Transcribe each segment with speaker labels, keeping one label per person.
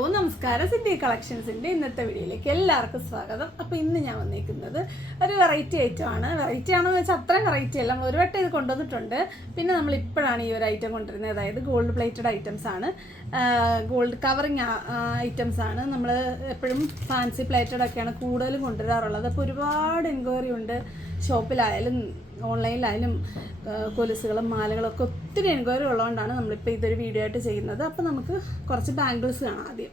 Speaker 1: ഓ നമസ്കാരം സിദ്ധി കളക്ഷൻസിന്റെ ഇന്നത്തെ വീഡിയോയിലേക്ക് എല്ലാവർക്കും സ്വാഗതം. അപ്പോൾ ഇന്ന് ഞാൻ വന്നിരിക്കുന്നത് ഒരു വെറൈറ്റി ഐറ്റം ആണ്. വെറൈറ്റി ആണെന്ന് വെച്ചാൽ അത്രയും വെറൈറ്റി അല്ല. ഒരു വട്ടം ഇത് കൊണ്ടുവന്നിട്ടുണ്ട്. പിന്നെ നമ്മൾ ഇപ്പോഴാണ് ഈ ഒരു ഐറ്റം കൊണ്ടുവരുന്നത്. അതായത് ഗോൾഡ് പ്ലേറ്റഡ് ഐറ്റംസ് ആണ്. ഗോൾഡ് കവറിങ് ഐറ്റംസ് ആണ്. നമ്മൾ എപ്പോഴും ഫാൻസി പ്ലേറ്റഡ് ഒക്കെയാണ് കൂടുതലും കൊണ്ടുവരാറുള്ളത്. അപ്പോൾ ഒരുപാട് എൻക്വയറി ഉണ്ട്. ഷോപ്പിലായാലും ഓൺലൈനിലായാലും കൊലുസുകളും മാലകളും ഒക്കെ ഒത്തിരി എൻക്വയറി ഉള്ളതുകൊണ്ടാണ് നമ്മളിപ്പോൾ ഇതൊരു വീഡിയോ ആയിട്ട് ചെയ്യുന്നത്. അപ്പോൾ നമുക്ക് കുറച്ച് ബാംഗിൾസ് കാണാം ആദ്യം.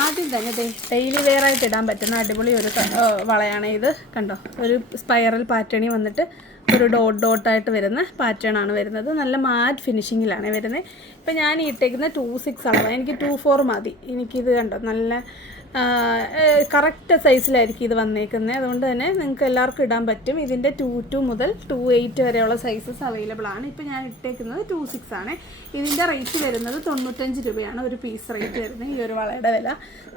Speaker 1: ആദ്യം തന്നെ ഡെയിലി വെയർ ആയിട്ട് ഇടാൻ പറ്റുന്ന അടിപൊളി ഒരു വളയാണ് ഇത്. കണ്ടോ? ഒരു സ്പൈറൽ പാറ്റേണി വന്നിട്ട് ഒരു ഡോട്ട് ഡോട്ടായിട്ട് വരുന്ന പാറ്റേൺ ആണ് വരുന്നത്. നല്ല മാറ്റ് ഫിനിഷിങ്ങിലാണ് വരുന്നത്. ഇപ്പം ഞാൻ ഇട്ടേക്കുന്ന ടു സിക്സ് അളവാണ് എനിക്ക് ടു ഫോർ മതി. എനിക്കിത് കണ്ടോ? നല്ല കറക്റ്റ് സൈസിലായിരിക്കും ഇത് വന്നേക്കുന്നത് അതുകൊണ്ട് തന്നെ നിങ്ങൾക്ക് എല്ലാവർക്കും ഇടാൻ പറ്റും. ഇതിന്റെ ടു ടു മുതൽ ടു എയ്റ്റ് വരെയുള്ള സൈസസ് അവൈലബിൾ ആണ്. ഇപ്പം ഞാൻ ഇട്ടേക്കുന്നത് ടു സിക്സ് ആണ്. ഇതിന്റെ റേറ്റ് വരുന്നത് തൊണ്ണൂറ്റഞ്ച് രൂപയാണ്. ഒരു പീസ് റേറ്റ് വരുന്നത്. ഈ ഒരു വളയുടെ വില.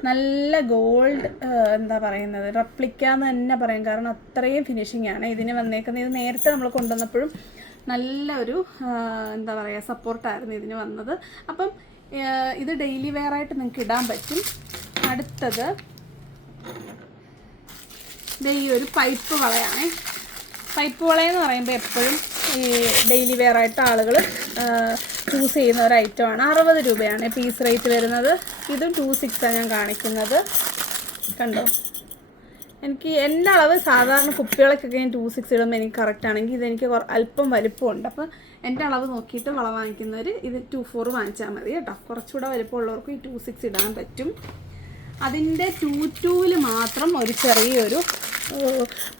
Speaker 1: നല്ല ഗോൾഡ് എന്താ പറയുന്നത്? റെപ്ലിക്ക എന്ന് തന്നെ പറയും. കാരണം അത്രയും ഫിനിഷിംഗ് ആണ്. ഇതിന് വന്നേക്കുന്നത്. ഇത് നേരത്തെ നമ്മൾ കൊണ്ടുവന്നപ്പോഴും നല്ല ഒരു എന്താ പറയുക സപ്പോർട്ടായിരുന്നു ഇതിന് വന്നത്. അപ്പം ഇത് ഡെയിലി വെയർ ആയിട്ട് നിങ്ങൾക്ക് ഇടാൻ പറ്റും. അടുത്തത് ഇതേ ഈ ഒരു പൈപ്പ് വളയാണേ. പൈപ്പ് വളയെന്ന് പറയുമ്പോൾ എപ്പോഴും ഈ ഡെയിലി വെയർ ആയിട്ട് ആളുകൾ ചൂസ് ചെയ്യുന്ന ഒരു ഐറ്റമാണ് അറുപത് രൂപയാണ് പീസ് റേറ്റ് വരുന്നത്. ഇതും ടു സിക്സാണ് ഞാൻ കാണിക്കുന്നത്. കണ്ടോ? എനിക്ക് എന്റെ അളവ് സാധാരണ കുപ്പികളൊക്കെ ഞാൻ ടു സിക്സ് ഇടുമ്പോൾ എനിക്ക് കറക്റ്റ് ആണെങ്കിൽ ഇതെനിക്ക് അല്പം വലിപ്പമുണ്ട്. അപ്പോൾ എന്റെ അളവ് നോക്കിയിട്ട് വള വാങ്ങിക്കുന്നവർ ഇത് ടു ഫോർ വാങ്ങിച്ചാൽ മതി കേട്ടോ. കുറച്ചുകൂടെ വലിപ്പമുള്ളവർക്ക് ഈ ടു സിക്സ് ഇടാൻ പറ്റും. അതിന്റെ ടു ടൂവിൽ മാത്രം ഒരു ചെറിയൊരു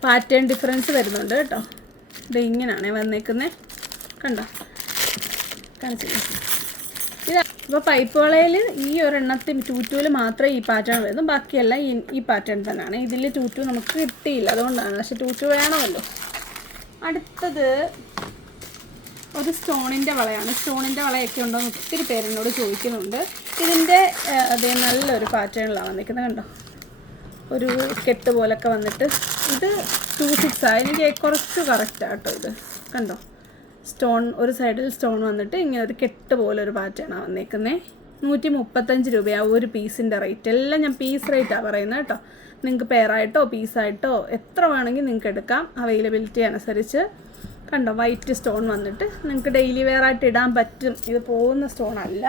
Speaker 1: പാറ്റേൺ ഡിഫറൻസ് വരുന്നുണ്ട് കേട്ടോ. ഇത് ഇങ്ങനെയാണ് വന്നേക്കുന്നത് കണ്ടോ? കാണിച്ചു ഇത് ഇപ്പോൾ പൈപ്പ് വളയിൽ ഈ ഒരെണ്ണത്തിൽ ടൂറ്റൂവിൽ മാത്രമേ ഈ പാറ്റേൺ വരുന്നു ബാക്കിയെല്ലാം ഈ ഈ പാറ്റേൺ തന്നെയാണ്. ഇതിൽ ടൂറ്റു നമുക്ക് കിട്ടിയില്ല. അതുകൊണ്ടാണ്. പക്ഷെ ടൂറ്റു വേണമല്ലോ. അടുത്തത് ഒരു സ്റ്റോണിന്റെ വളയാണ്. സ്റ്റോണിന്റെ വളയൊക്കെ ഉണ്ടോ എന്ന് ഒത്തിരി പേരെന്നോട് ചോദിക്കുന്നുണ്ട്. ഇതിന്റെ അതേ നല്ലൊരു പാറ്റേണിലാണ് വന്നിരിക്കുന്നത് കണ്ടോ? ഒരു കെട്ട് പോലൊക്കെ വന്നിട്ട് ഇത് ടു ആയി എനിക്ക് കുറച്ച് കറക്റ്റ് ആട്ടോ ഇത്. കണ്ടോ? സ്റ്റോൺ ഒരു സൈഡിൽ സ്റ്റോൺ വന്നിട്ട് ഇങ്ങനെ ഒരു കെട്ട് പോലെ ഒരു പാറ്റേണാണ് വന്നേക്കുന്നത് നൂറ്റി മുപ്പത്തഞ്ച് രൂപയാണ് ഒരു പീസിന്റെ റേറ്റ്. എല്ലാം ഞാൻ പീസ് റേറ്റാണ് പറയുന്നത് കേട്ടോ. നിങ്ങൾക്ക് പെയറായിട്ടോ പീസായിട്ടോ എത്ര വേണമെങ്കിൽ നിങ്ങൾക്ക് എടുക്കാം. അവൈലബിലിറ്റി അനുസരിച്ച് കണ്ടോ വൈറ്റ് സ്റ്റോൺ വന്നിട്ട് നിങ്ങൾക്ക് ഡെയിലി വെയർ ആയിട്ട് ഇടാൻ പറ്റും. ഇത് പോകുന്ന സ്റ്റോൺ അല്ല.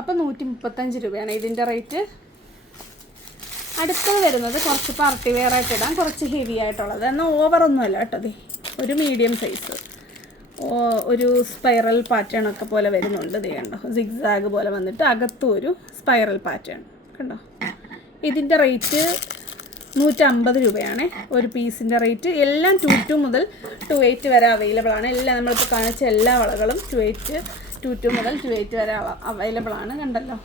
Speaker 1: അപ്പോൾ നൂറ്റി മുപ്പത്തഞ്ച് രൂപയാണ് ഇതിന്റെ റേറ്റ്. അടുത്തത് വരുന്നത് കുറച്ച് പാർട്ടി വെയർ ആയിട്ട് ഇടാം. കുറച്ച് ഹെവി ആയിട്ടുള്ളത്. എന്നാൽ ഓവറൊന്നും അല്ല കേട്ടോ ഒരു മീഡിയം സൈസ്. ഒരു സ്പൈറൽ പാറ്റേൺ ഒക്കെ പോലെ വരുന്നുണ്ട്. ഇത് കണ്ടോ? സിഗ്സാഗ് പോലെ വന്നിട്ട് അകത്തും ഒരു സ്പൈറൽ പാറ്റേൺ കണ്ടോ? ഇതിന്റെ റേറ്റ് നൂറ്റമ്പത് രൂപയാണ്. ഒരു പീസിന്റെ റേറ്റ് എല്ലാം ടു ടു മുതൽ ടു എയ്റ്റ് വരെ അവൈലബിൾ ആണ്. എല്ലാം നമ്മളിപ്പോൾ കാണിച്ച എല്ലാ വളകളും ടു എയ്റ്റ് ടു ടു മുതൽ ടു എയ്റ്റ് വരെ അവൈലബിൾ ആണ്. കണ്ടല്ലോ?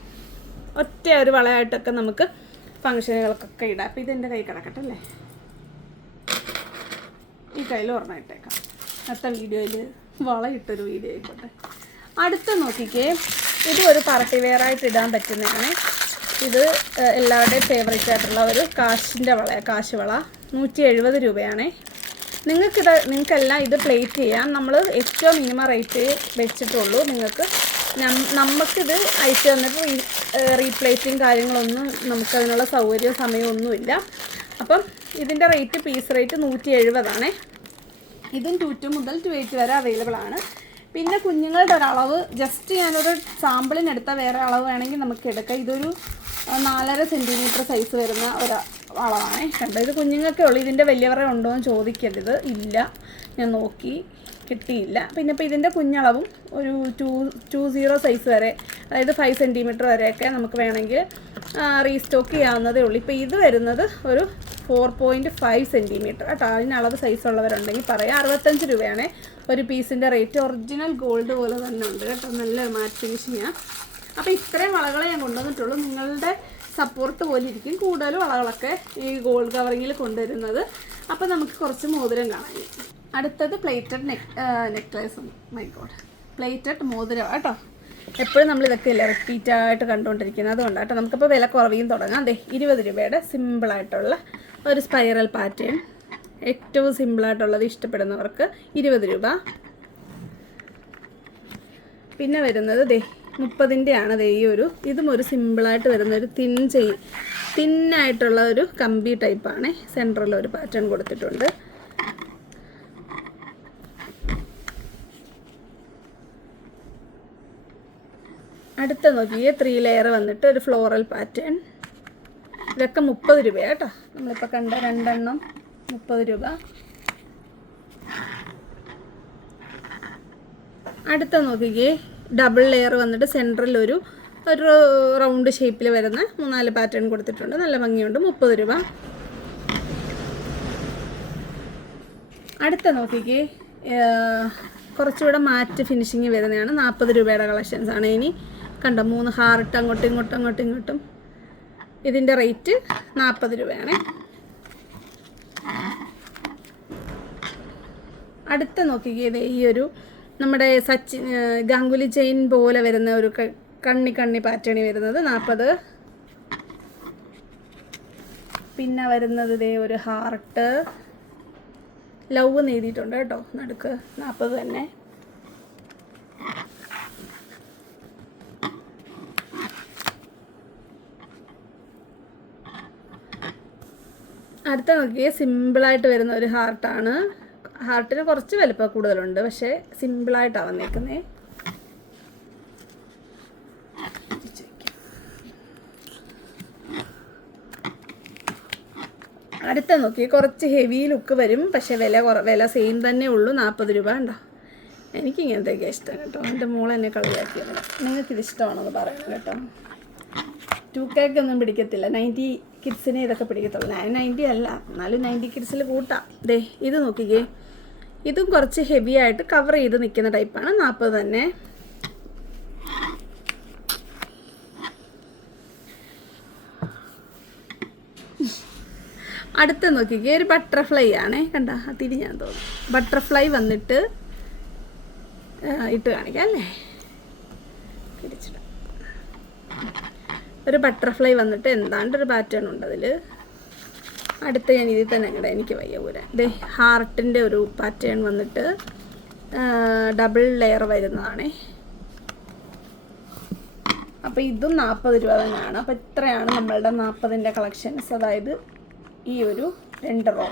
Speaker 1: ഒറ്റ ഒരു വളയായിട്ടൊക്കെ നമുക്ക് ഫങ്ഷനുകൾക്കൊക്കെ ഇടാം. അപ്പോൾ ഇതെന്റെ കൈ കിടക്കട്ടെ അല്ലേ? ഈ കയ്യിൽ ഓർമ്മ ഇട്ടേക്കാം. അടുത്ത വീഡിയോയിൽ വളയിട്ടൊരു വീഡിയോ ആയിക്കോട്ടെ. അടുത്ത നോക്കിക്കേ ഇത് ഒരു പാർട്ടി വെയർ ആയിട്ട് ഇടാൻ പറ്റുന്നതാണ്. ഇത് എല്ലാവരുടെയും ഫേവറേറ്റ് ആയിട്ടുള്ള ഒരു കാശിന്റെ വള കാശ് വള നൂറ്റി എഴുപത് രൂപയാണേ. നിങ്ങൾക്കിത് നിങ്ങൾക്കെല്ലാം ഇത് പ്ലേറ്റ് ചെയ്യാം. നമ്മൾ ഏറ്റവും മിനിമം റേറ്റ് വെച്ചിട്ടുള്ളൂ. നിങ്ങൾക്ക് നമുക്കിത് അയച്ചു തന്നിട്ട് റീ കാര്യങ്ങളൊന്നും കാര്യങ്ങളൊന്നും നമുക്കതിനുള്ള സൗകര്യവും സമയമൊന്നുമില്ല അപ്പം ഇതിന്റെ റേറ്റ് പീസ് റേറ്റ് നൂറ്റി എഴുപതാണേ ഇതും ടു ടു മുതൽ ടു എയ്റ്റ് വരെ അവൈലബിൾ ആണ്. പിന്നെ കുഞ്ഞുങ്ങളുടെ ഒരളവ് ജസ്റ്റ് ഞാനൊരു സാമ്പിളിനെടുത്ത വേറെ അളവ് വേണമെങ്കിൽ നമുക്ക് എടുക്കാം. ഇതൊരു നാലര സെന്റിമീറ്റർ സൈസ് വരുന്ന ഒരു അളവാണ്. കണ്ടത് ഇത് കുഞ്ഞുങ്ങൾക്കേ ഉള്ളൂ. ഇതിന്റെ വലിയവരെ ഉണ്ടോ എന്ന് ചോദിക്കരുത്. ഇല്ല. ഞാൻ നോക്കി. കിട്ടിയില്ല. പിന്നെ ഇപ്പോൾ ഇതിന്റെ കുഞ്ഞളവും ഒരു ടു ടു സീറോ സൈസ് വരെ അതായത് ഫൈവ് സെന്റിമീറ്റർ വരെയൊക്കെ നമുക്ക് വേണമെങ്കിൽ റീസ്റ്റോക്ക് ചെയ്യാവുന്നതേ ഉള്ളൂ. ഇപ്പോൾ ഇത് വരുന്നത് ഒരു ഫോർ പോയിന്റ് ഫൈവ് സെന്റിമീറ്റർ കേട്ടോ അതിന് അളവ് സൈസ് ഉള്ളവരുണ്ടെങ്കിൽ പറയാം. അറുപത്തഞ്ച് രൂപയാണ്. ഒരു പീസിന്റെ റേറ്റ് ഒറിജിനൽ ഗോൾഡ് പോലെ തന്നെ ഉണ്ട് കേട്ടോ. നല്ല മാറ്റ് ഫിനിഷിങ്ങാണ് അപ്പോൾ ഇത്രയും വളകളെ ഞാൻ കൊണ്ടുവന്നിട്ടുള്ളൂ. നിങ്ങളുടെ സപ്പോർട്ട് പോലെ ഇരിക്കും. കൂടുതൽ വളകളൊക്കെ ഈ ഗോൾഡ് കവറിങ്ങിൽ കൊണ്ടുവരുന്നത്. അപ്പോൾ നമുക്ക് കുറച്ച് മോതിരം കാണാം. ഇനി. അടുത്തത് plated neck necklace my god plated മോതിരം. കേട്ടോ. എപ്പോഴും നമ്മൾ ഇതൊക്കെ അല്ലേ റിപ്പീറ്റായിട്ട് കണ്ടുകൊണ്ടിരിക്കുന്നത്. അതുകൊണ്ട് കേട്ടോ നമുക്കിപ്പോൾ വില കുറവിയും തുടങ്ങാം. അതെ ഇരുപത് രൂപയുടെ സിമ്പിളായിട്ടുള്ള ഒരു സ്പൈറൽ പാറ്റേൺ ഏറ്റവും സിമ്പിളായിട്ടുള്ളത് ഇഷ്ടപ്പെടുന്നവർക്ക് ഇരുപത് രൂപ. പിന്നെ വരുന്നത് ദേ മുപ്പതിന്റെ ആണ് ദേ ഈ ഒരു ഇതും ഒരു സിമ്പിളായിട്ട് വരുന്ന ഒരു തിൻ ചെയ് തിന്നായിട്ടുള്ള ഒരു കമ്പി ടൈപ്പാണ് സെന്ററിൽ ഒരു പാറ്റേൺ കൊടുത്തിട്ടുണ്ട്. അടുത്ത നോക്കിയേ ത്രീ ലെയർ വന്നിട്ട് ഒരു ഫ്ലോറൽ പാറ്റേൺ ഇതൊക്കെ മുപ്പത് രൂപയാണ് കേട്ടോ നമ്മളിപ്പോൾ കണ്ട രണ്ടെണ്ണം മുപ്പത് രൂപ. അടുത്ത നോക്കിക്കേ ഡബിൾ ലെയർ വന്നിട്ട് സെന്ററിൽ ഒരു ഒരു റൗണ്ട് ഷേപ്പിൽ വരുന്ന മൂന്നാൽ പാറ്റേൺ കൊടുത്തിട്ടുണ്ട്. നല്ല ഭംഗിയുണ്ട്. മുപ്പത് രൂപ. അടുത്ത നോക്കിക്കേ കുറച്ചുകൂടെ മാറ്റ് ഫിനിഷിങ് വരുന്നതാണ്. നാൽപ്പത് രൂപയുടെ കളക്ഷൻസ് ആണ് ഇനി. കണ്ടോ മൂന്ന് ഹാർട്ട് അങ്ങോട്ടും ഇങ്ങോട്ടും അങ്ങോട്ടും ഇങ്ങോട്ടും. ഇതിന്റെ റേറ്റ് നാൽപ്പത് രൂപയാണ്. അടുത്ത നോക്കിക്കേ ഈ ഒരു നമ്മുടെ സച്ചിൻ ഗാംഗുലി ചെയിൻ പോലെ വരുന്ന ഒരു കണ്ണി കണ്ണി പാറ്റേണി വരുന്നത് നാൽപ്പത് പിന്നെ വരുന്നത് ഇതേ ഒരു ഹാർട്ട് ലവ് നേടിയിട്ടുണ്ട് കേട്ടോ നടുക്ക് നാൽപ്പത് തന്നെ. അടുത്ത നോക്കിയേ സിമ്പിളായിട്ട് വരുന്ന ഒരു ഹാർട്ടാണ് ഹാർട്ടിന് കുറച്ച് വലുപ്പം കൂടുതലുണ്ട് പക്ഷേ സിമ്പിളായിട്ടാണ് വന്നേക്കുന്നത് അടുത്ത നോക്കി കുറച്ച് ഹെവി ലുക്ക് വരും പക്ഷെ വില കുറ വില സെയിം തന്നെ ഉള്ളൂ നാൽപ്പത് രൂപ ഉണ്ടോ എനിക്ക് ഇങ്ങനത്തെയൊക്കെ ഇഷ്ടം കേട്ടോ. എന്റെ മോൾ എന്നെ കളിയാക്കിയത് നിങ്ങൾക്കിത് ഇഷ്ടമാണെന്ന് പറയണം കേട്ടോ. ടു കേക്ക് ഒന്നും പിടിക്കത്തില്ല. നയന്റി കിഡ്സിനെ ഇതൊക്കെ പിടിക്കത്തുള്ളൂ. നയൻ നയന്റി അല്ല. എന്നാലും നയന്റി കിഡ്സിൽ കൂട്ടാം. ദേ ഇത് നോക്കിക്കേ. ഇതും കുറച്ച് ഹെവി ആയിട്ട് കവർ ചെയ്ത് നിൽക്കുന്ന ടൈപ്പാണ് നാൽപ്പത് തന്നെ. അടുത്ത നോക്കിക്കേ ഒരു ബട്ടർഫ്ലൈ ആണേ. കണ്ട തിരിഞ്ഞാൻ തോന്നുന്നു. ബട്ടർഫ്ലൈ വന്നിട്ട് ഇട്ട് കാണിക്കാം അല്ലേ? ഒരു ബട്ടർഫ്ലൈ വന്നിട്ട് എന്താണ്ട് ഒരു പാറ്റേൺ ഉണ്ട് അതിൽ അടുത്ത ഞാൻ ഇതിൽ തന്നെ ഇങ്ങടെ എനിക്ക് വയ്യ ഊരാൻ ഇത് ഹാർട്ടിന്റെ ഒരു പാറ്റേൺ വന്നിട്ട് ഡബിൾ ലെയർ വരുന്നതാണേ. അപ്പോൾ ഇതും നാൽപ്പത് രൂപ തന്നെയാണ്. അപ്പോൾ ഇത്രയാണ് നമ്മളുടെ നാൽപ്പതിന്റെ കളക്ഷൻസ് അതായത് ഈ ഒരു രണ്ട് റോ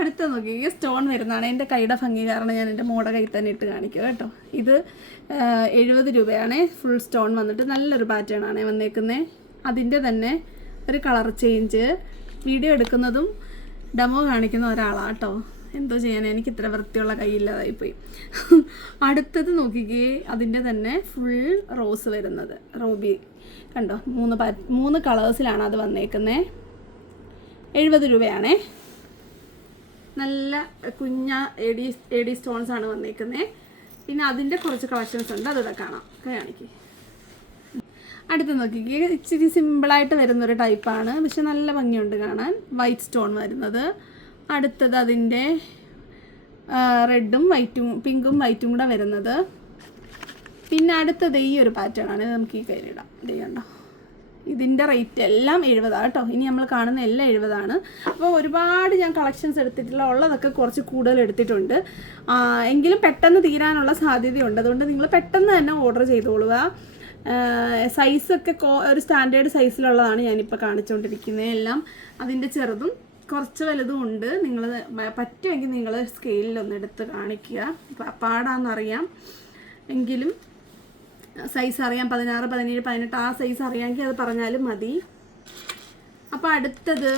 Speaker 1: അടുത്ത നോക്കി. ഈ സ്റ്റോൺ വരുന്നതാണ്. എന്റെ കൈയുടെ ഭംഗി കാരണം ഞാൻ എന്റെ മോടെ കൈ തന്നെ ഇട്ട് കാണിക്കുക കേട്ടോ. ഇത് എഴുപത് രൂപയാണ്. ഫുൾ സ്റ്റോൺ വന്നിട്ട് നല്ലൊരു പാറ്റേൺ ആണ് വന്നേക്കുന്നത് അതിന്റെ തന്നെ ഒരു കളർ ചേഞ്ച് വീഡിയോ എടുക്കുന്നതും ഡെമോ കാണിക്കുന്ന ഒരാളാണ് കേട്ടോ. എന്തോ ചെയ്യാൻ എനിക്ക് ഇത്ര വൃത്തിയുള്ള കൈയില്ലാതായിപ്പോയി അടുത്തത് നോക്കിക്കേ. അതിന്റെ തന്നെ ഫുൾ റോസ് വരുന്നത്. റോബി കണ്ടോ? മൂന്ന് പാ മൂന്ന് കളേഴ്സിലാണ് അത് വന്നേക്കുന്നത് എഴുപത് രൂപയാണേ. നല്ല കുഞ്ഞ എഡി എഡി സ്റ്റോൺസ് ആണ് വന്നേക്കുന്നത് പിന്നെ അതിന്റെ കുറച്ച് കളക്ഷൻസ് ഉണ്ട്. അതിവിടെ കാണാം. കാണിക്ക്. അടുത്ത് നോക്കിക്കേ ഇച്ചിരി സിമ്പിളായിട്ട് വരുന്നൊരു ടൈപ്പാണ് പക്ഷെ നല്ല ഭംഗിയുണ്ട് കാണാൻ. വൈറ്റ് സ്റ്റോൺ വരുന്നത്. അടുത്തത് അതിന്റെ റെഡും വൈറ്റും പിങ്കും വൈറ്റും കൂടെ വരുന്നത്. പിന്നെ അടുത്തത് ഈ ഒരു പാറ്റേൺ ആണ്. നമുക്ക് ഈ കയ്യിലിടാം ഇത് കണ്ടോ? ഇതിന്റെ റേറ്റ് എല്ലാം എഴുപതാണ് കേട്ടോ. ഇനി നമ്മൾ കാണുന്ന എല്ലാം എഴുപതാണ്. അപ്പോൾ ഒരുപാട് ഞാൻ കളക്ഷൻസ് എടുത്തിട്ടില്ല ഉള്ളതൊക്കെ കുറച്ച് കൂടുതൽ എടുത്തിട്ടുണ്ട്. എങ്കിലും പെട്ടെന്ന് തീരാനുള്ള സാധ്യതയുണ്ട്. അതുകൊണ്ട് നിങ്ങൾ പെട്ടെന്ന് തന്നെ ഓർഡർ ചെയ്തോളുക. സൈസൊക്കെ ഒരു സ്റ്റാൻഡേർഡ് സൈസിലുള്ളതാണ് ഞാനിപ്പോൾ കാണിച്ചുകൊണ്ടിരിക്കുന്നത് എല്ലാം. അതിന്റെ ചെറുതും കുറച്ച് വലുതും ഉണ്ട്. നിങ്ങൾ പറ്റുമെങ്കിൽ നിങ്ങൾ സ്കെയിലൊന്നെടുത്ത് കാണിക്കുക. പാടാന്നറിയാം. എങ്കിലും സൈസ് അറിയാം. പതിനാറ് പതിനേഴ് പതിനെട്ട് ആ സൈസ് അറിയാമെങ്കിൽ അത് പറഞ്ഞാലും മതി. അപ്പോൾ അടുത്തത്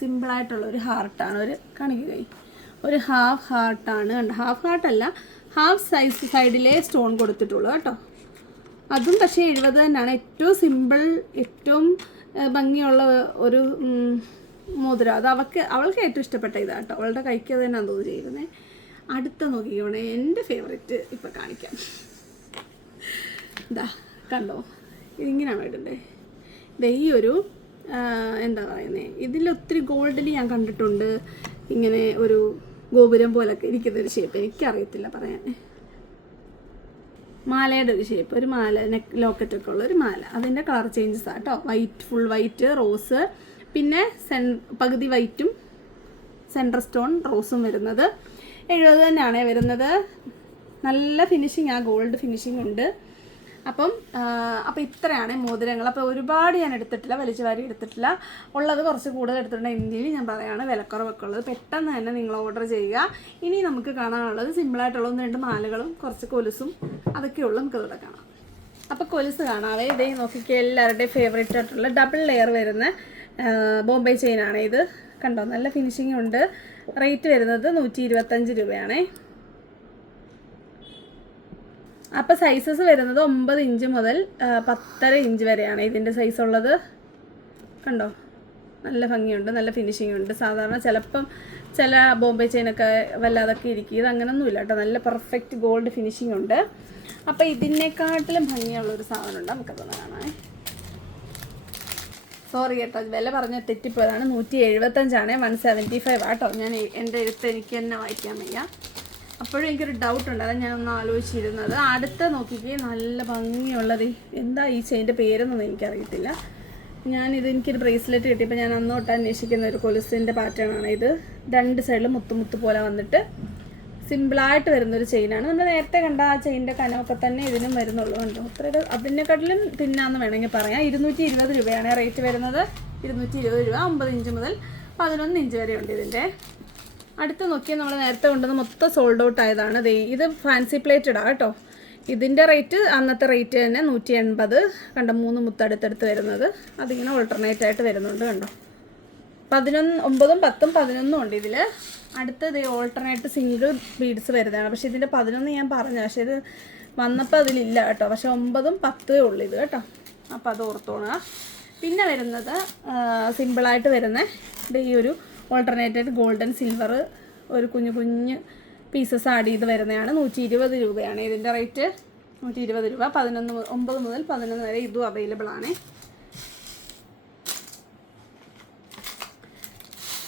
Speaker 1: സിമ്പിളായിട്ടുള്ള ഒരു ഹാർട്ടാണ് ഒരു കാണിക്കുക ഒരു ഹാഫ് ഹാർട്ടാണ് കണ്ട? ഹാഫ് ഹാർട്ടല്ല ഹാഫ് സൈസ് സൈഡിലെ സ്റ്റോൺ കൊടുത്തിട്ടുള്ളൂ കേട്ടോ. അതും പക്ഷേ എഴുപത് തന്നെയാണ്. ഏറ്റവും സിമ്പിൾ ഏറ്റവും ഭംഗിയുള്ള ഒരു മോതിര. അത് അവൾക്ക് അവൾക്ക് ഏറ്റവും ഇഷ്ടപ്പെട്ട ഇതാണ് കേട്ടോ. അവളുടെ കൈക്ക് അത് തന്നെയാണെന്ന് തോന്നുന്നു ചെയ്യുന്നത്. അടുത്ത നോക്കിക്കോണേ എന്റെ ഫേവറേറ്റ് ഇപ്പം കാണിക്കാം. ഇതാ കണ്ടോ? ഇതിങ്ങനെയാണ് ഇടണ്ടേ ദേ ഈ ഒരു എന്താ പറയുന്നത് ഇതിൽ ഒത്തിരി ഗോൾഡിൽ ഞാൻ കണ്ടിട്ടുണ്ട്. ഇങ്ങനെ ഒരു ഗോപുരം പോലൊക്കെ ഇരിക്കുന്നൊരു ഷേപ്പ് എനിക്കറിയത്തില്ല പറയാൻ. മാലയുടെ ഒരു ഷേപ്പ് ഒരു മാല നെക്ക് ലോക്കറ്റൊക്കെ ഉള്ള ഒരു മാല. അതിന്റെ കളർ ചേഞ്ചസ് ആട്ടോ വൈറ്റ് ഫുൾ വൈറ്റ് റോസ് പിന്നെ സെൻ പകുതി വൈറ്റും സെൻട്രൽ സ്റ്റോൺ റോസും വരുന്നത്. എഴുപത് തന്നെയാണ് വരുന്നത്. നല്ല ഫിനിഷിങ് ആ ഗോൾഡ് ഫിനിഷിംഗ് ഉണ്ട്. അപ്പം അപ്പം ഇത്രയാണ് മോതിരങ്ങൾ. അപ്പോൾ ഒരുപാട് ഞാൻ എടുത്തിട്ടില്ല വലിച്ചു വാരി എടുത്തിട്ടില്ല. ഉള്ളത് കുറച്ച് കൂടുതൽ എടുത്തിട്ടുണ്ട്. ഇന്ത്യയിൽ ഞാൻ പറയുകയാണ് വിലക്കുറവൊക്കെ ഉള്ളത് പെട്ടെന്ന് തന്നെ നിങ്ങൾ ഓർഡർ ചെയ്യുക. ഇനി നമുക്ക് കാണാനുള്ളത് സിമ്പിളായിട്ടുള്ള ഒന്ന് രണ്ട് മാലകളും കുറച്ച് കൊലുസും അതൊക്കെയുള്ളൂ നമുക്ക് ഇവിടെ കാണാം. അപ്പോൾ കൊലുസ് കാണാവേ. ഇതേ നോക്കിക്കേ എല്ലാവരുടെയും ഫേവറേറ്റ് ആയിട്ടുള്ള ഡബിൾ ലെയർ വരുന്ന ബോംബെ ചെയിനാണ് ഇത്. കണ്ടോ? നല്ല ഫിനിഷിംഗ് ഉണ്ട്. റേറ്റ് വരുന്നത് നൂറ്റി ഇരുപത്തഞ്ച് രൂപയാണേ. അപ്പോൾ സൈസസ് വരുന്നത് ഒമ്പത് ഇഞ്ച് മുതൽ പത്തര ഇഞ്ച് വരെയാണ് ഇതിന്റെ സൈസ് ഉള്ളത്. കണ്ടോ? നല്ല ഭംഗിയുണ്ട് നല്ല ഫിനിഷിംഗ് ഉണ്ട്. സാധാരണ ചിലപ്പം ചില ബോംബെ ചെയിനൊക്കെ വല്ലാതൊക്കെ ഇരിക്കും. ഇത് അങ്ങനൊന്നുമില്ല കേട്ടോ. നല്ല പെർഫെക്റ്റ് ഗോൾഡ് ഫിനിഷിംഗ് ഉണ്ട്. അപ്പോൾ ഇതിനെക്കാട്ടിലും ഭംഗിയുള്ളൊരു സാധനമുണ്ട് നമുക്കതൊന്ന് കാണാം. സോറി കേട്ടോ വില പറഞ്ഞ തെറ്റിപ്പോയതാണ്. നൂറ്റി എഴുപത്തഞ്ചാണ് വൺ സെവന്റി ഫൈവ് ആട്ടോ ഞാൻ എന്റെ എഴുത്ത് എനിക്ക് തന്നെ വായിക്കാൻ വയ്യ. അപ്പോഴും എനിക്കൊരു ഡൗട്ട് ഉണ്ട്. അതാണ് ഞാൻ ഒന്ന് ആലോചിച്ചിരുന്നത്. അടുത്ത നോക്കിക്കേ നല്ല ഭംഗിയുള്ളത്. എന്താ ഈ ചെയിന്റെ പേരെന്നൊന്നും എനിക്കറിയത്തില്ല. ഞാനിത് എനിക്കൊരു ബ്രേസ്ലെറ്റ് കിട്ടിയപ്പോൾ ഞാൻ അന്ന് തൊട്ട് അന്വേഷിക്കുന്ന ഒരു കൊലുസിന്റെ പാറ്റേൺ ആണ് ഇത്. രണ്ട് സൈഡിലും മുത്തു മുത്തു പോലെ വന്നിട്ട് സിമ്പിളായിട്ട് വരുന്ന ഒരു ചെയിനാണ് നമ്മൾ നേരത്തെ കണ്ട ആ ചെയിന്റെ കനമൊക്കെ തന്നെ ഇതിനും വരുന്നുള്ളൂ കണ്ടോ? അത്ര അതിനെക്കാട്ടിലും തിന്നാന്ന് വേണമെങ്കിൽ പറയാം. ഇരുന്നൂറ്റി ഇരുപത് രൂപയാണ് റേറ്റ് വരുന്നത്. ഇരുന്നൂറ്റി ഇരുപത് രൂപ അമ്പത് ഇഞ്ച് മുതൽ പതിനൊന്ന് ഇഞ്ച് വരെ ഉണ്ട് ഇതിന്റെ അടുത്ത് നോക്കിയാൽ നമ്മൾ നേരത്തെ കൊണ്ടുവന്ന് മൊത്തം സോൾഡ് ഔട്ട് ആയതാണ്. ദേ ഇത് ഫാൻസി പ്ലേറ്റഡാ കേട്ടോ. ഇതിന്റെ റേറ്റ് അന്നത്തെ റേറ്റ് തന്നെ നൂറ്റി എൺപത് കണ്ട മൂന്ന് മുത്ത് അടുത്തടുത്ത് വരുന്നത്. അതിങ്ങനെ ഓൾട്ടർനേറ്റ് ആയിട്ട് വരുന്നുണ്ട് കണ്ടോ. പതിനൊന്ന് ഒമ്പതും പത്തും പതിനൊന്നും ഉണ്ട് ഇതിൽ അടുത്തത് ഓൾട്ടർനേറ്റ് സിംഗിൾ ബീഡ്സ് വരുന്നതാണ്. പക്ഷേ ഇതിന്റെ പതിനൊന്ന് ഞാൻ പറഞ്ഞു. പക്ഷേ ഇത് വന്നപ്പോൾ അതിലില്ല കേട്ടോ. പക്ഷേ ഒമ്പതും പത്തേ ഉള്ളൂ ഇത് കേട്ടോ. അപ്പോൾ അത് ഓർത്തോണുക പിന്നെ വരുന്നത് സിമ്പിളായിട്ട് വരുന്ന ഈ ഒരു ഓൾട്ടർനേറ്റഡ് ഗോൾഡൻ സിൽവർ ഒരു കുഞ്ഞു കുഞ്ഞ് പീസസ് ആഡ് ചെയ്ത് വരുന്നതാണ്. നൂറ്റി ഇരുപത് രൂപയാണ്. ഇതിന്റെ റേറ്റ് നൂറ്റി ഇരുപത് രൂപ. പതിനൊന്ന് ഒമ്പത് മുതൽ പതിനൊന്ന് വരെ ഇതും അവൈലബിൾ ആണ്.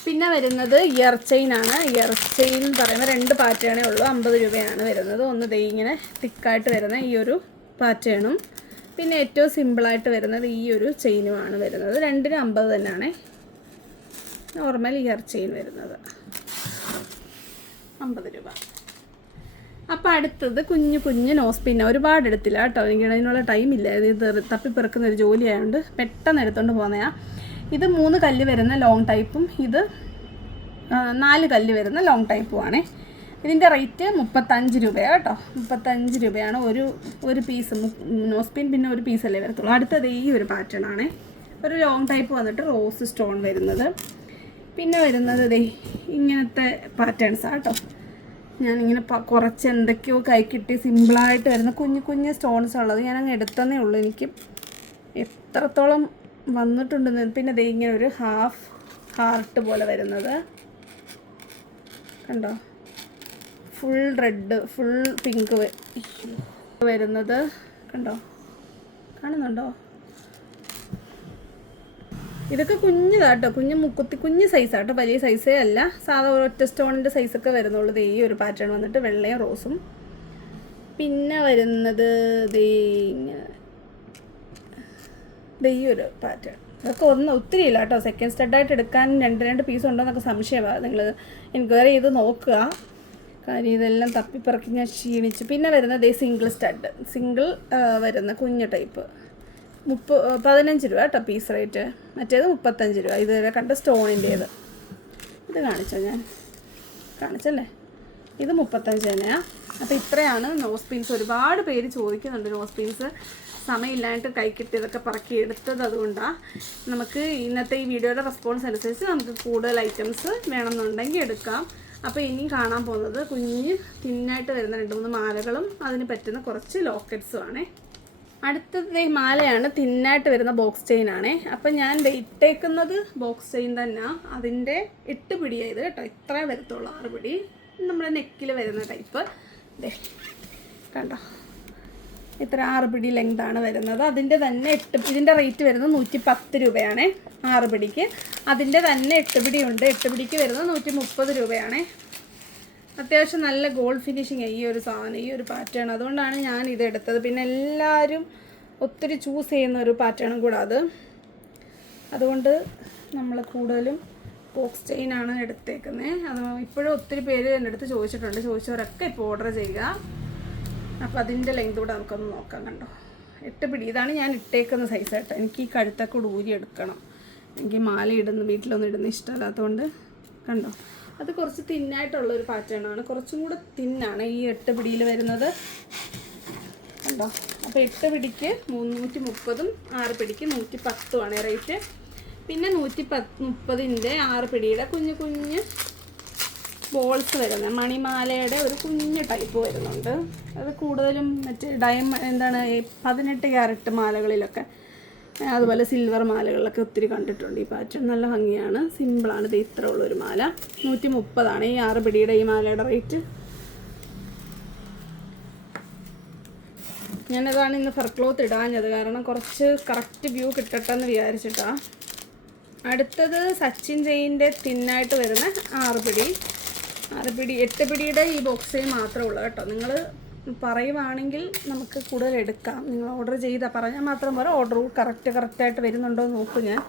Speaker 1: പിന്നെ വരുന്നത് ഇയർ ചെയിൻ ആണ്. ഇയർ ചെയിൻ എന്ന് പറയുന്ന രണ്ട് പാറ്റേണേ ഉള്ളൂ. അമ്പത് രൂപയാണ് വരുന്നത്. ഒന്ന് ദേ ഇങ്ങനെ തിക്കായിട്ട് വരുന്ന ഈ ഒരു പാറ്റേണും. പിന്നെ ഏറ്റവും സിമ്പിളായിട്ട് വരുന്നത് ഈ ഒരു ചെയിനുമാണ് വരുന്നത്. രണ്ടിനും അമ്പത് തന്നെയാണ്. നോർമൽ ഇയർ ചെയിൻ വരുന്നത്. അമ്പത് രൂപ. അപ്പോൾ അടുത്തത് കുഞ്ഞു കുഞ്ഞു നോസ് പിന്നെ. ഒരുപാട് എടുത്തില്ല കേട്ടോ. എനിക്ക് അതിനുള്ള ടൈം ഇല്ല. ഇത് തപ്പിപ്പെറുക്കുന്ന ഒരു ജോലി ആയതുകൊണ്ട് പെട്ടെന്ന് എടുത്തുകൊണ്ട് പോകുന്നതാണ് ഇത് മൂന്ന് കല്ല് വരുന്ന ലോങ് ടൈപ്പും ഇത് നാല് കല്ല് വരുന്ന ലോങ് ടൈപ്പുമാണേ ഇതിന്റെ റേറ്റ് മുപ്പത്തഞ്ച് രൂപയാണ് കേട്ടോ. മുപ്പത്തഞ്ച് രൂപയാണ് ഒരു ഒരു പീസ് നോസ് പിൻ പിന്നെ ഒരു പീസല്ലേ വരത്തുള്ളൂ. അടുത്തത് ഈ ഒരു പാറ്റേൺ ആണേ. ഒരു ലോങ് ടൈപ്പ് വന്നിട്ട് റോസ് സ്റ്റോൺ വരുന്നത്. പിന്നെ വരുന്നത് ദേ ഇങ്ങനത്തെ പാറ്റേൺസാണ് കേട്ടോ ഞാനിങ്ങനെ കുറച്ച് എന്തൊക്കെയോ കൈ കിട്ടി സിമ്പിളായിട്ട് വരുന്ന കുഞ്ഞു കുഞ്ഞു സ്റ്റോൺസ് ഉള്ളത് ഞാൻ അങ്ങ് എടുത്തതേ ഉള്ളൂ എനിക്ക്. എത്രത്തോളം വന്നിട്ടുണ്ടെന്ന് പിന്നെ ദേ ഇങ്ങനെ ഒരു ഹാഫ് ഹാർട്ട് പോലെ വരുന്നത്. കണ്ടോ? ഫുൾ റെഡ് ഫുൾ പിങ്ക് വരുന്നത്. കണ്ടോ? കാണുന്നുണ്ടോ? ഇതൊക്കെ കുഞ്ഞിതാട്ടോ. കുഞ്ഞു മുക്കുത്തി കുഞ്ഞ് സൈസാട്ടോ വലിയ സൈസേ അല്ല. സാധാ ഒറ്റ സ്റ്റോണിന്റെ സൈസൊക്കെ വരുന്നുള്ളൂ. ഈ ഒരു പാറ്റേൺ വന്നിട്ട് വെള്ളയും റോസും പിന്നെ വരുന്നത് ദേ ദേ ഈ ഒരു പാറ്റേൺ ഇതൊക്കെ ഒന്ന് ഒത്തിരി ഇല്ല കേട്ടോ. സെക്കൻഡ് സ്റ്റഡായിട്ട് എടുക്കാൻ രണ്ട് രണ്ട് പീസ് ഉണ്ടോ എന്നൊക്കെ സംശയമാണ് നിങ്ങൾ എൻക്വയറി ചെയ്ത് നോക്കുക. കാര്യം ഇതെല്ലാം തപ്പിപ്പറക്കി ഞാൻ ക്ഷീണിച്ചു. പിന്നെ വരുന്നത് സിംഗിൾ സ്റ്റഡ് സിംഗിൾ വരുന്ന കുഞ്ഞു ടൈപ്പ് മുപ്പ പതിനഞ്ച് രൂപ കേട്ടോ പീസ് റേറ്റ് മറ്റേത് മുപ്പത്തഞ്ച് രൂപ. ഇതുവരെ കണ്ട സ്റ്റോണിന്റേത് ഇത് കാണിച്ചോ ഞാൻ? കാണിച്ചല്ലേ? ഇത് മുപ്പത്തഞ്ച് തന്നെയാണ് അപ്പോൾ ഇത്രയാണ് നോസ് പീസ് ഒരുപാട് പേര് ചോദിക്കുന്നുണ്ട് നോസ് പീസ് സമയമില്ലായിട്ട് കൈ കിട്ടിയതൊക്കെ പറക്കി എടുത്തത് അതുകൊണ്ടാണ് നമുക്ക് ഇന്നത്തെ ഈ വീഡിയോയുടെ റെസ്പോൺസ് അനുസരിച്ച് നമുക്ക് കൂടുതൽ ഐറ്റംസ് വേണമെന്നുണ്ടെങ്കിൽ എടുക്കാം. അപ്പോൾ ഇനി കാണാൻ പോകുന്നത് കുഞ്ഞ് തിന്നായിട്ട് വരുന്ന രണ്ട് മൂന്ന് മാലകളും അതിന് പറ്റുന്ന കുറച്ച് ലോക്കറ്റ്സും ആണേ. അടുത്തത് മാലയാണ് തിന്നായിട്ട് വരുന്ന ബോക്സ് ചെയിൻ ആണേ. അപ്പം ഞാൻ ഇട്ടേക്കുന്നത് ബോക്സ് ചെയിൻ തന്നെ. അതിന്റെ എട്ട് പിടിയായത് കേട്ടോ. ഇത്രേ വരത്തുള്ളൂ ആറ് പിടി. നമ്മുടെ നെക്കിൽ വരുന്ന ടൈപ്പ് കണ്ടോ? ഇത്ര ആറ് പിടി ലെങ്ത് ആണ് വരുന്നത്. അതിന്റെ തന്നെ എട്ട് ഇതിന്റെ റേറ്റ് വരുന്നത് നൂറ്റി പത്ത് രൂപയാണ് ആറ് പിടിക്ക്. അതിന്റെ തന്നെ എട്ട് പിടി ഉണ്ട്. എട്ട് പിടിക്ക് വരുന്നത് നൂറ്റി മുപ്പത് രൂപയാണ്. അത്യാവശ്യം നല്ല ഗോൾഡ് ഫിനിഷിങ് ഈ ഒരു സാധനം ഈ ഒരു പാറ്റേൺ അതുകൊണ്ടാണ് ഞാൻ ഇത് എടുത്തത്. പിന്നെ എല്ലാവരും ഒത്തിരി ചൂസ് ചെയ്യുന്ന ഒരു പാറ്റേണും കൂടെ അത്. അതുകൊണ്ട് നമ്മൾ കൂടുതലും ബോക്സ് ചെയിൻ ആണ് എടുത്തേക്കുന്നത് അത് ഇപ്പോഴും ഒത്തിരി പേര് എന്റെ അടുത്ത് ചോദിച്ചിട്ടുണ്ട്. ചോദിച്ചവരൊക്കെ ഇപ്പോൾ ഓർഡർ ചെയ്യുക. അപ്പോൾ അതിന്റെ ലെങ്ത് കൂടെ നമുക്കൊന്ന് നോക്കാം കണ്ടോ. എട്ട് പിടി. ഇതാണ് ഞാൻ ഇട്ടേക്കുന്ന സൈസ് കേട്ടോ എനിക്ക് ഈ കഴുത്തൊക്കെ ഊരി എടുക്കണം. എനിക്ക് മാല ഇടുന്ന വീട്ടിലൊന്നും ഇടുന്ന ഇഷ്ടമല്ലാത്തതുകൊണ്ട് കണ്ടോ. അത് കുറച്ച് തിന്നായിട്ടുള്ള ഒരു പാറ്റേൺ ആണ്. കുറച്ചും കൂടെ തിന്നാണ് ഈ എട്ട് പിടിയിൽ വരുന്നത്. കണ്ടോ? അപ്പോൾ എട്ട് പിടിക്ക് മുന്നൂറ്റി മുപ്പതും ആറ് പിടിക്ക് നൂറ്റി പത്തുമാണ് റേറ്റ്. പിന്നെ നൂറ്റി പത്ത് മുപ്പതിന്റെ ആറ് പിടിയുടെ കുഞ്ഞു കുഞ്ഞ് ബോൾസ് വരുന്നത്. മണിമാലയുടെ ഒരു കുഞ്ഞ് ടൈപ്പ് വരുന്നുണ്ട്. അത് കൂടുതലും മറ്റേ ഡയമ എന്താണ് പതിനെട്ട് ക്യാരറ്റ് മാലകളിലൊക്കെ അതുപോലെ സിൽവർ മാലകളിലൊക്കെ ഒത്തിരി കണ്ടിട്ടുണ്ട്. ഈ പാറ്റേൺ നല്ല ഭംഗിയാണ്. സിമ്പിളാണ് ഇത് ഇത്ര ഉള്ളൊരു മാല. നൂറ്റി മുപ്പതാണ് ഈ ആറ് പിടിയുടെ ഈ മാലയുടെ റേറ്റ് ഞാനതാണ് ഇന്ന് ഫർ ക്ലോത്ത് ഇടാഞ്ഞത്. കാരണം കുറച്ച് കറക്റ്റ് വ്യൂ കിട്ടട്ടെന്ന് വിചാരിച്ചിട്ടാണ് അടുത്തത് സച്ചിൻ ജെയിന്റെ തിന്നായിട്ട് വരുന്ന ആറ് പിടി. ആറ് പിടി എട്ട് പിടിയുടെ ഈ ബോക്സേ മാത്രമേ ഉള്ളൂ കേട്ടോ. നിങ്ങൾ പറയുവാണെങ്കിൽ നമുക്ക് കൂടുതൽ എടുക്കാം. നിങ്ങൾ ഓർഡർ ചെയ്താൽ പറഞ്ഞാൽ മാത്രം പോരാ. ഓർഡർ കറക്റ്റ് കറക്റ്റായിട്ട് വരുന്നുണ്ടോ എന്ന് നോക്കും ഞാൻ.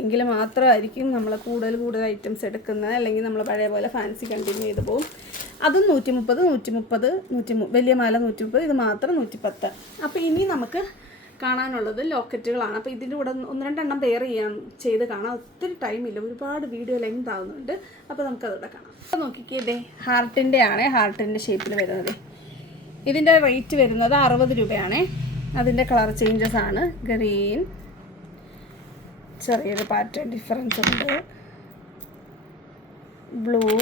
Speaker 1: എങ്കിൽ മാത്രമായിരിക്കും നമ്മൾ കൂടുതൽ കൂടുതൽ ഐറ്റംസ് എടുക്കുന്നത്. അല്ലെങ്കിൽ നമ്മൾ പഴയ പോലെ ഫാൻസി കണ്ടിന്യൂ ചെയ്ത് പോകും അതും നൂറ്റി മുപ്പത് നൂറ്റി മുപ്പത് നൂറ്റി വലിയ മാല നൂറ്റി മുപ്പത് ഇത് മാത്രം നൂറ്റി പത്ത് അപ്പോൾ ഇനി നമുക്ക് കാണാനുള്ളത് ലോക്കറ്റുകളാണ്. അപ്പോൾ ഇതിന്റെ കൂടെ ഒന്ന് രണ്ടെണ്ണം പെയർ ചെയ്യാൻ ചെയ്ത് കാണാം. ഒത്തിരി ടൈമില്ല ഒരുപാട് വീഡിയോ ലെങ്ത് ആവുന്നുണ്ട്. അപ്പോൾ നമുക്കതോടെ കാണാം. അപ്പോൾ നോക്കിക്കേ ഇതേ ഹാർട്ടിന്റെ ആണ്. ഹാർട്ടിന്റെ ഷേപ്പിൽ വരുന്നത് ഇതിന്റെ റേറ്റ് വരുന്നത് അറുപത് രൂപയാണ്. അതിന്റെ കളർ ചേഞ്ചസ് ആണ്. ഗ്രീൻ. ചെറിയൊരു പാറ്റേൺ ഡിഫറൻസ് ഉണ്ട്. ബ്ലൂ.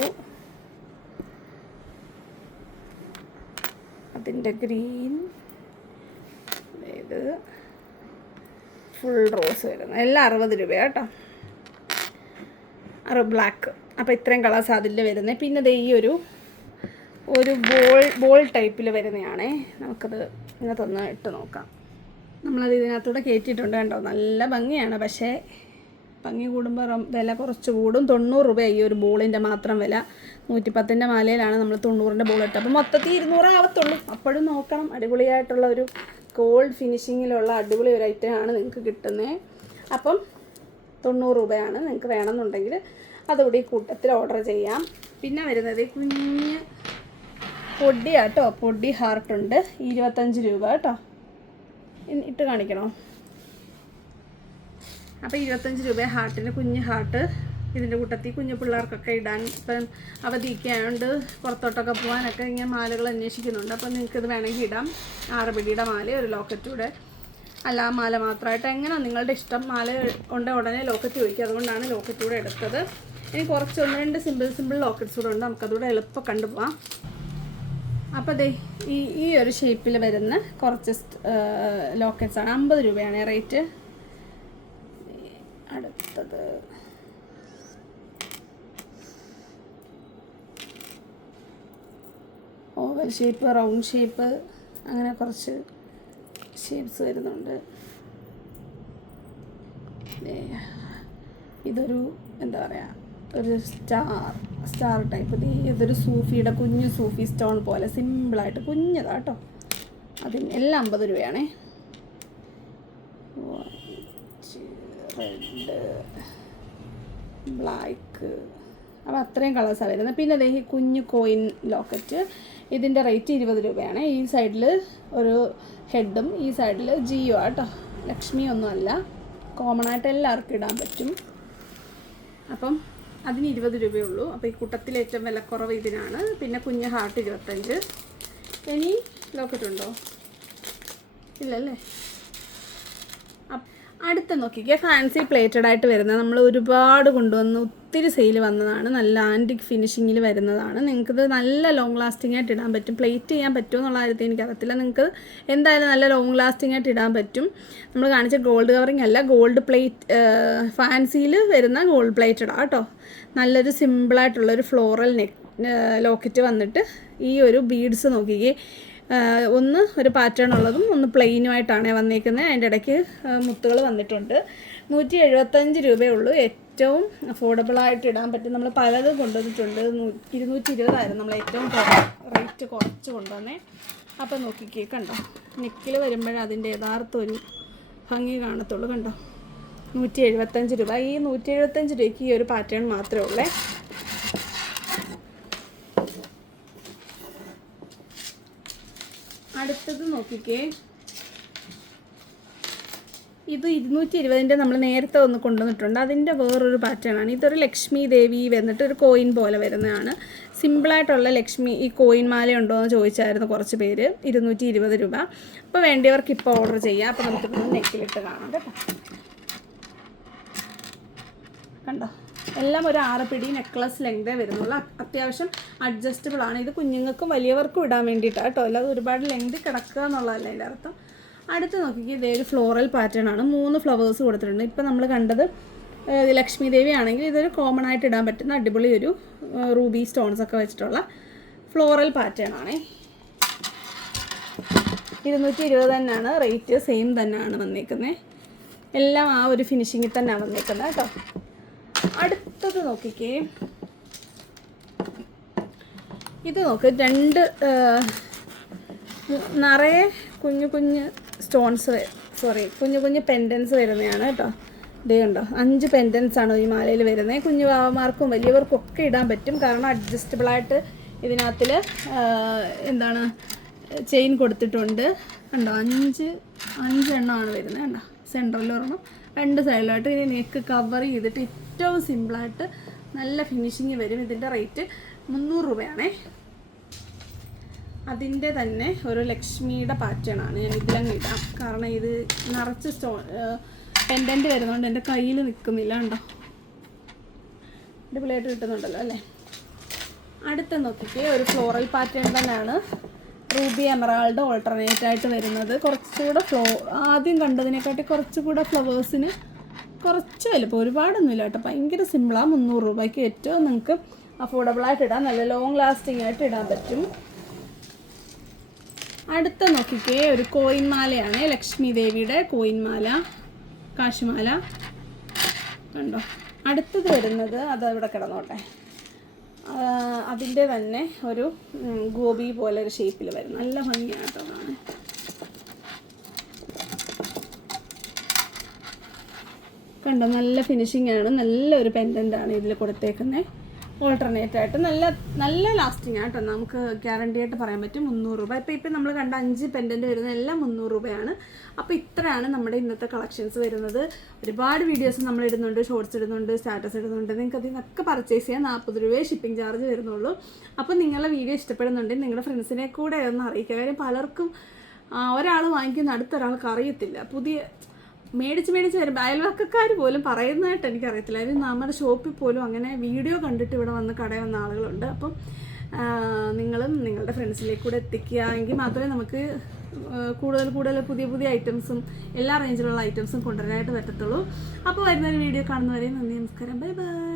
Speaker 1: അതിന്റെ ഗ്രീൻ. ഇത് ഫുൾ റോസ് വരുന്നത്. എല്ലാം അറുപത് രൂപ കേട്ടോ. അറു ബ്ലാക്ക്. അപ്പോൾ ഇത്രയും കളേഴ്സ് അതിൽ വരുന്നത് പിന്നെ ദേ ഈ ഒരു ഒരു ബോൾ ബോൾ ടൈപ്പിൽ വരുന്നതാണേ നമുക്കത് ഇതിനകത്തൊന്ന് ഇട്ട് നോക്കാം. നമ്മളത് ഇതിനകത്തൂടെ കയറ്റിയിട്ടുണ്ട് കണ്ടോ? നല്ല ഭംഗിയാണ്. പക്ഷേ ഭംഗി കൂടുമ്പോൾ വില കുറച്ച് കൂടും. തൊണ്ണൂറ് രൂപ ഈ ഒരു ബോളിന്റെ മാത്രം വില. നൂറ്റിപ്പത്തിന്റെ മാലയിലാണ് നമ്മൾ തൊണ്ണൂറിന്റെ ബോൾ ഇട്ടത്. അപ്പോൾ മൊത്തത്തിൽ ഇരുന്നൂറ് ആവത്തുള്ളൂ അപ്പോഴും നോക്കണം. അടിപൊളിയായിട്ടുള്ള ഒരു ഗോൾഡ് ഫിനിഷിങ്ങിലുള്ള അടിപൊളി ഒരു ഐറ്റം ആണ് നിങ്ങൾക്ക് കിട്ടുന്നത് അപ്പം തൊണ്ണൂറ് രൂപയാണ് നിങ്ങൾക്ക് വേണമെന്നുണ്ടെങ്കിൽ അതുകൂടി കൂട്ടത്തിൽ ഓർഡർ ചെയ്യാം. പിന്നെ വരുന്നത് കുഞ്ഞ് പൊടി ആട്ടോ പൊടി ഹാർട്ടുണ്ട് ഇരുപത്തഞ്ച് രൂപ കേട്ടോ ഇട്ട് കാണിക്കണോ? അപ്പോൾ ഇരുപത്തഞ്ച് രൂപ ഹാർട്ടിന് കുഞ്ഞ് ഹാർട്ട് ഇതിന്റെ കൂട്ടത്തിൽ കുഞ്ഞു പിള്ളേർക്കൊക്കെ ഇടാൻ ഇപ്പം അവധിയൊക്കെ പുറത്തോട്ടൊക്കെ പോകാനൊക്കെ ഇങ്ങനെ മാലകൾ അന്വേഷിക്കുന്നുണ്ട്. അപ്പം നിങ്ങൾക്ക് ഇത് വേണമെങ്കിൽ ഇടാം. ആറ് പിടിയുടെ മാല ഒരു ലോക്കറ്റൂടെ അല്ല മാല മാത്രമായിട്ട് എങ്ങനെ നിങ്ങളുടെ ഇഷ്ടം? മാല ഉണ്ട് ഉടനെ ലോക്കറ്റ് ചോദിക്കുക അതുകൊണ്ടാണ് ലോക്കറ്റൂടെ എടുത്തത്. ഇനി കുറച്ച് ഒന്ന് രണ്ട് സിമ്പിൾ സിമ്പിൾ ലോക്കറ്റ്സ് കൂടെ ഉണ്ട്. നമുക്കതുകൂടെ എളുപ്പം കണ്ടുപോകാം. അപ്പോൾ ദേ ഈ ഈ ഒരു ഷേപ്പിൽ വരുന്ന കുറച്ച് ലോക്കറ്റ്സ് ആണ്. അമ്പത് രൂപയാണ് റേറ്റ് അടുത്തത്. ഓവൽ ഷേപ്പ് റൗണ്ട് ഷേപ്പ് അങ്ങനെ കുറച്ച് ഷേപ്സ് വരുന്നുണ്ട്. ഇതൊരു എന്താ പറയുക ഒരു സ്റ്റാർ സ്റ്റാർ ടൈപ്പ് ഇതൊരു സൂഫിയുടെ കുഞ്ഞു സൂഫി സ്റ്റോൺ പോലെ സിമ്പിളായിട്ട് കുഞ്ഞതാ കേട്ടോ അതിന് എല്ലാം അമ്പത് രൂപയാണേ. റെഡ് ബ്ലാക്ക് അപ്പോൾ അത്രയും കളേഴ്സാണ് വരുന്നത്. പിന്നെ അതേ കുഞ്ഞു കോയിൻ ലോക്കറ്റ് ഇതിന്റെ റേറ്റ് ഇരുപത് രൂപയാണ്. ഈ സൈഡിൽ ഒരു ഹെഡും ഈ സൈഡിൽ ജിയോ ആട്ടോ ലക്ഷ്മി ഒന്നുമല്ല. കോമൺ ആയിട്ട് എല്ലാവർക്കും ഇടാൻ പറ്റും. അപ്പം അതിന് ഇരുപത് രൂപയുള്ളൂ. അപ്പോൾ ഈ കൂട്ടത്തിൽ ഏറ്റവും വില വിലക്കുറവ് ഇതിനാണ്. പിന്നെ കുഞ്ഞ് ഹാർട്ട് ഇരുപത്തഞ്ച്. ഇനി ലോക്കറ്റ് ഉണ്ടോ ഇല്ലല്ലേ? അടുത്ത നോക്കിക്കേ. ഫാൻസി പ്ലേറ്റഡ് ആയിട്ട് വരുന്ന നമ്മൾ ഒരുപാട് കൊണ്ടുവന്ന് ഒത്തിരി സെയിൽ വന്നതാണ്. നല്ല ആന്റിക് ഫിനിഷിങ്ങിൽ വരുന്നതാണ്. നിങ്ങൾക്കിത് നല്ല ലോങ് ലാസ്റ്റിംഗ് ആയിട്ട് ഇടാൻ പറ്റും. പ്ലേറ്റ് ചെയ്യാൻ പറ്റുമോ എന്നുള്ള കാര്യത്തിൽ എനിക്കറിയത്തില്ല നിങ്ങൾക്ക് എന്തായാലും നല്ല ലോങ് ലാസ്റ്റിംഗ് ആയിട്ട് ഇടാൻ പറ്റും. നമ്മൾ കാണിച്ച ഗോൾഡ് കവറിങ് അല്ല ഗോൾഡ് പ്ലേറ്റ് ഫാൻസിയിൽ വരുന്ന ഗോൾഡ് പ്ലേറ്റ് ഇടാം കേട്ടോ. നല്ലൊരു സിമ്പിളായിട്ടുള്ളൊരു ഫ്ലോറൽ നെക്ക് ലോക്കറ്റ് വന്നിട്ട് ഈ ഒരു ബീഡ്സ് നോക്കിക്കേ. ഒന്ന് ഒരു പാറ്റേൺ ഉള്ളതും ഒന്ന് പ്ലെയിനുമായിട്ടാണ് വന്നിരിക്കുന്നത് അതിന്റെ ഇടയ്ക്ക് മുത്തുകൾ വന്നിട്ടുണ്ട്. നൂറ്റി എഴുപത്തഞ്ച് രൂപയേ ഉള്ളൂ. ഏറ്റവും അഫോർഡബിൾ ആയിട്ട് ഇടാൻ പറ്റും. നമ്മൾ പലതും കൊണ്ടുവന്നിട്ടുണ്ട്. ഇരുന്നൂറ്റി ഇരുപതായിരുന്നു നമ്മൾ ഏറ്റവും റേറ്റ് കുറച്ച് കൊണ്ടുവന്നേ. അപ്പോൾ നോക്കിക്കേ കണ്ടോ? നെക്കിൽ വരുമ്പോഴേ അതിന്റെ യഥാർത്ഥ ഒരു ഭംഗി കാണത്തുള്ളൂ കണ്ടോ? നൂറ്റി എഴുപത്തഞ്ച് രൂപ. ഈ നൂറ്റി എഴുപത്തഞ്ച് രൂപയ്ക്ക് ഈ ഒരു പാറ്റേൺ മാത്രമേ ഉള്ളേ. അടുത്തത് നോക്കിക്കേ. ഇത് ഇരുന്നൂറ്റി ഇരുപതിന്റെ നമ്മൾ നേരത്തെ ഒന്ന് കൊണ്ടുവന്നിട്ടുണ്ട്. അതിന്റെ വേറൊരു പാറ്റേൺ ആണ്. ഇതൊരു ലക്ഷ്മി ദേവി വന്നിട്ട് ഒരു കോയിൻ പോലെ വരുന്നതാണ്. സിമ്പിളായിട്ടുള്ള ലക്ഷ്മി ഈ കോയിൻ മാല ഉണ്ടോ എന്ന് ചോദിച്ചായിരുന്നു കുറച്ച് പേര്. ഇരുന്നൂറ്റി ഇരുപത് രൂപ. അപ്പോൾ വേണ്ടിയവർക്ക് ഇപ്പോൾ ഓർഡർ ചെയ്യാം. അപ്പോൾ നമുക്ക് നെക്കിലിട്ട് കാണാം കേട്ടോ. കണ്ടോ? എല്ലാം ഒരു ആറ് പിടി നെക്ലസ് ലെങ്തേ വരുന്നുള്ളൂ. അത്യാവശ്യം അഡ്ജസ്റ്റബിൾ ആണ്. ഇത് കുഞ്ഞുങ്ങൾക്കും വലിയവർക്കും ഇടാൻ വേണ്ടിയിട്ടാണ് കേട്ടോ. അല്ലാതെ ഒരുപാട് ലെങ്ത് കിടക്കുക എന്നുള്ളതല്ല അതിന്റെ അർത്ഥം. അടുത്ത് നോക്കിക്കേ ഇതേ ഒരു ഫ്ലോറൽ പാറ്റേൺ ആണ്. മൂന്ന് ഫ്ലവേഴ്സ് കൊടുത്തിട്ടുണ്ട്. ഇപ്പം നമ്മൾ കണ്ടത് ലക്ഷ്മി ദേവി ആണെങ്കിൽ ഇതൊരു കോമൺ ആയിട്ട് ഇടാൻ പറ്റുന്ന അടിപൊളി ഒരു റൂബി സ്റ്റോൺസ് ഒക്കെ വെച്ചിട്ടുള്ള ഫ്ലോറൽ പാറ്റേൺ ആണേ. ഇരുന്നൂറ്റി ഇരുപത് തന്നെയാണ്. റേറ്റ് സെയിം തന്നെയാണ് വന്നേക്കുന്നത് എല്ലാം ആ ഒരു ഫിനിഷിങ്ങിൽ തന്നെയാണ് വന്നേക്കുന്നത് കേട്ടോ. അടുത്തത് നോക്കിക്കേ. ഇത് നോക്ക് രണ്ട് നിറയെ കുഞ്ഞു കുഞ്ഞ് സ്റ്റോൺസ് സോറി കുഞ്ഞു കുഞ്ഞു പെൻഡൻസ് വരുന്നതാണ് കേട്ടോ. ഇതേ കണ്ടോ അഞ്ച് പെൻഡൻസ് ആണ് ഈ മാലയിൽ വരുന്നത് കുഞ്ഞു വാവമാർക്കും വലിയവർക്കും ഒക്കെ ഇടാൻ പറ്റും. കാരണം അഡ്ജസ്റ്റബിളായിട്ട് ഇതിനകത്തിൽ എന്താണ് ചെയിൻ കൊടുത്തിട്ടുണ്ട്. കണ്ടോ അഞ്ച് അഞ്ചെണ്ണമാണ് വരുന്നത് കണ്ടോ. സെൻട്രലിൽ ഒരെണ്ണം. രണ്ട് സൈഡിലായിട്ട് ഇനി നെക്ക് കവർ ചെയ്തിട്ട് ഏറ്റവും സിമ്പിളായിട്ട് നല്ല ഫിനിഷിങ് വരും ഇതിന്റെ റേറ്റ് മുന്നൂറ് രൂപയാണേ. അതിന്റെ തന്നെ ഒരു ലക്ഷ്മിയുടെ പാറ്റേൺ ആണ്. ഞാൻ ഇതിലങ്ങ് ഇടാം. കാരണം ഇത് നിറച്ച് സ്റ്റോ പെൻഡന്റ് വരുന്നതുകൊണ്ട് എന്റെ കയ്യിൽ നിൽക്കുന്നില്ല കണ്ടോ? അടിപൊളിയായിട്ട് കിട്ടുന്നുണ്ടല്ലോ അല്ലേ? അടുത്ത നോക്കിക്കേ ഒരു ഫ്ലോറൽ പാറ്റേൺ തന്നെയാണ്. റൂബി എമറാൾഡ് ഓൾട്ടർനേറ്റ് ആയിട്ട് വരുന്നത്. കുറച്ചുകൂടെ ഫ്ലോ ആദ്യം കണ്ടതിനെക്കാട്ടി കുറച്ചുകൂടെ ഫ്ലവേഴ്സിന് കുറച്ച് വലുപ്പം ഒരുപാടൊന്നുമില്ല കേട്ടോ. ഭയങ്കര സിമ്പിളാണ് മുന്നൂറ് രൂപയ്ക്ക് ഏറ്റവും നിങ്ങൾക്ക് അഫോർഡബിൾ ആയിട്ട് ഇടാം നല്ല ലോങ് ലാസ്റ്റിംഗ് ആയിട്ട് ഇടാൻ പറ്റും. അടുത്ത നോക്കിക്കേ. ഒരു കോയിൻ മാലയാണ്. ലക്ഷ്മി ദേവിയുടെ കോയിൻ മാല. കാശുമാല കണ്ടോ? അടുത്തത് വരുന്നത് അത് ഇവിടെ കിടന്നോട്ടെ. അതിന്റെ തന്നെ ഒരു ഗോപി പോലെ ഒരു ഷേപ്പിൽ വരും. നല്ല ഭംഗിയാണ് കേട്ടോ കണ്ടോ നല്ല ഫിനിഷിംഗ് ആണ്. നല്ലൊരു ആണ് ഇതിൽ കൊടുത്തേക്കുന്നത് ഓൾട്ടർനേറ്റ് ആയിട്ട് നല്ല നല്ല ലാസ്റ്റിംഗ് ആട്ടോ നമുക്ക് ഗ്യാരണ്ടി ആയിട്ട് പറയാൻ പറ്റും മുന്നൂറ് രൂപ. ഇപ്പോൾ ഇപ്പം നമ്മൾ കണ്ട അഞ്ച് പെൻഡന്റ് വരുന്ന എല്ലാം മുന്നൂറ് രൂപയാണ്. അപ്പോൾ ഇത്രയാണ് നമ്മുടെ ഇന്നത്തെ കളക്ഷൻസ് വരുന്നത്. ഒരുപാട് വീഡിയോസ് നമ്മൾ ഇടുന്നുണ്ട് ഷോർട്സ് ഇടുന്നുണ്ട് സ്റ്റാറ്റസ് ഇടുന്നുണ്ട്. നിങ്ങൾക്ക് അതിൽ പർച്ചേസ് ചെയ്യാൻ നാൽപ്പത് രൂപയെ ഷിപ്പിംഗ് ചാർജ് വരുന്നുള്ളൂ. അപ്പോൾ നിങ്ങളുടെ വീഡിയോ ഇഷ്ടപ്പെടുന്നുണ്ടെങ്കിൽ നിങ്ങളുടെ ഫ്രണ്ട്സിനെ കൂടെ ഒന്ന് അറിയിക്കുക. കാര്യം പലർക്കും ഒരാൾ വാങ്ങിക്കുന്ന അടുത്ത ഒരാൾക്ക് അറിയത്തില്ല. പുതിയ മേടിച്ച് മേടിച്ച് വരുമ്പോൾ അയൽവക്കക്കാർ പോലും പറയുന്നതായിട്ട് എനിക്കറിയത്തില്ല. അതിന് നമ്മുടെ ഷോപ്പിൽ പോലും അങ്ങനെ വീഡിയോ കണ്ടിട്ട് ഇവിടെ വന്ന് കടയിൽ വന്ന ആളുകളുണ്ട്. അപ്പം നിങ്ങളും നിങ്ങളുടെ ഫ്രണ്ട്സിലേക്ക് കൂടെ എത്തിക്കുക എങ്കിൽ മാത്രമേ നമുക്ക് കൂടുതൽ കൂടുതൽ പുതിയ പുതിയ ഐറ്റംസും എല്ലാ റേഞ്ചിലുള്ള ഐറ്റംസും കൊണ്ടുവരാനായിട്ട് പറ്റത്തുള്ളൂ. അപ്പോൾ വരുന്നൊരു വീഡിയോ കാണുന്നവരെയും നന്ദി നമസ്കാരം. Bye bye.